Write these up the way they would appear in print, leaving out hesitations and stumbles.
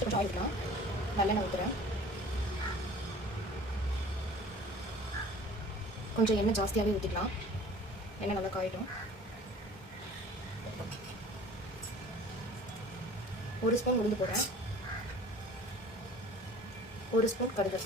கொஞ்சம் ஆயில் ஊற்றலாம். நல்லெண்ணெய் ஊற்றுறேன். கொஞ்சம் எண்ணெய் ஜாஸ்தியாகவே ஊற்றிக்கலாம். எண்ணெய் நல்லா காயிடும். 1 ஸ்பூன் உளுந்து போடுறேன். 1 ஸ்பூன் கடுகு.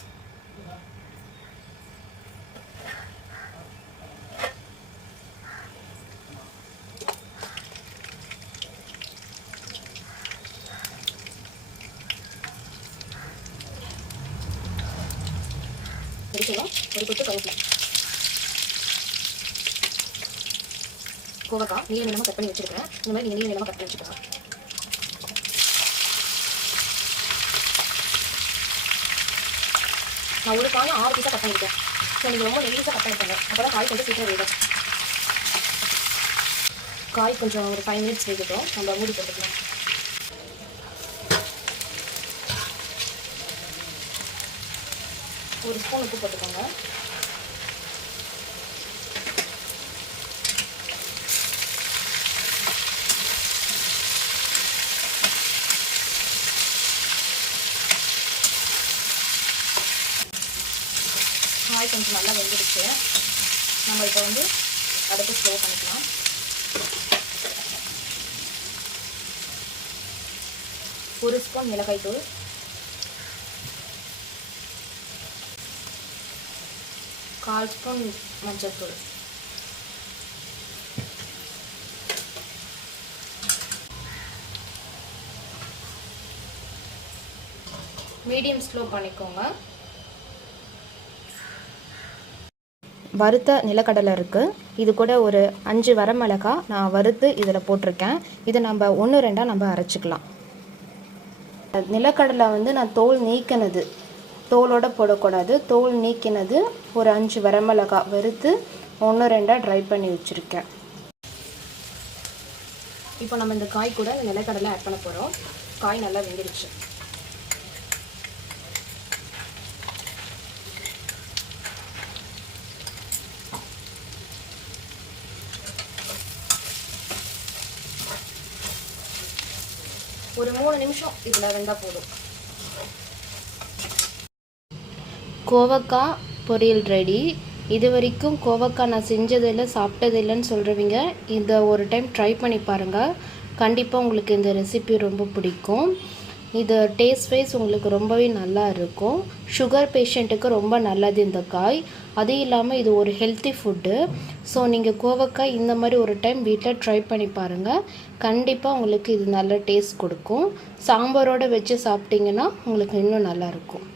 ஒரு கொத்து கருவேப்பிலை. கோவக்காய் நீல நீளமாக கட் பண்ணி வச்சுருக்கேன். இந்த மாதிரி நீங்கள் நீல நீளமாக கட் பண்ணி வச்சுக்கோங்க. நான் ஒரு காயை 6 பீஸாக கட் பண்ணியிருக்கேன். ஸோ நீங்கள் ரொம்ப நெல்லிஸாக கட் பண்ணிக்கோங்க. அப்போ தான் காய் கொஞ்சம் சீக்கிரம் வேகும். காய் கொஞ்சம் ஒரு 5 மினிட்ஸ் வேகட்டும். நம்ம மூடி போட்டுக்கலாம். ஒரு ஸ்பூன் உப்பு போட்டுக்கோங்க. காய் கொஞ்சம் நல்லா வெந்துடுச்சு. நம்ம இப்போ வந்து அடுப்பு ஸ்லோ பண்ணிக்கலாம். ஒரு ஸ்பூன் மிளகாய் தூள், கால் ஸ்பூன் மஞ்சள் தூள், மீடியம் ஸ்லோ பண்ணிக்கோங்க. வறுத்த நிலக்கடலை இருக்குது. இது கூட ஒரு 5 வரமிளகாய் நான் வறுத்து இதில் போட்டிருக்கேன். இதை நம்ம 1-2 நம்ம அரைச்சிக்கலாம். நிலக்கடலை வந்து நான் தோல் நீக்கினது, தோலோடு போடக்கூடாது. தோல் நீக்கினது ஒரு 5 வரமிளகாய் வறுத்து 1-2 ட்ரை பண்ணி வச்சுருக்கேன். இப்போ நம்ம இந்த காய் கூட இந்த நிலக்கடலை ஆட் பண்ண போகிறோம். காய் நல்லா வெந்துடுச்சு. ஒரு 3 நிமிஷம் இதில் வெந்தால் போதும். கோவக்காய் பொரியல் ரெடி. இது வரைக்கும் கோவக்காய் நான் செஞ்சதில்லை, சாப்பிட்டதில்லைன்னு சொல்கிறவங்க இதை ஒரு டைம் ட்ரை பண்ணி பாருங்கள். கண்டிப்பாக உங்களுக்கு இந்த ரெசிபி ரொம்ப பிடிக்கும். இது டேஸ்ட் வைஸ் உங்களுக்கு ரொம்பவே நல்லா இருக்கும். சுகர் பேஷண்ட்டுக்கு ரொம்ப நல்லது இந்த காய். அது இல்லாமல் இது ஒரு ஹெல்த்தி ஃபுட்டு. ஸோ நீங்கள் கோவக்காய் இந்த மாதிரி ஒரு டைம் வீட்டில் ட்ரை பண்ணி பாருங்கள். கண்டிப்பாக உங்களுக்கு இது நல்ல டேஸ்ட் கொடுக்கும். சாம்பாரோடு வச்சு சாப்பிட்டிங்கன்னா உங்களுக்கு இன்னும் நல்லாயிருக்கும்.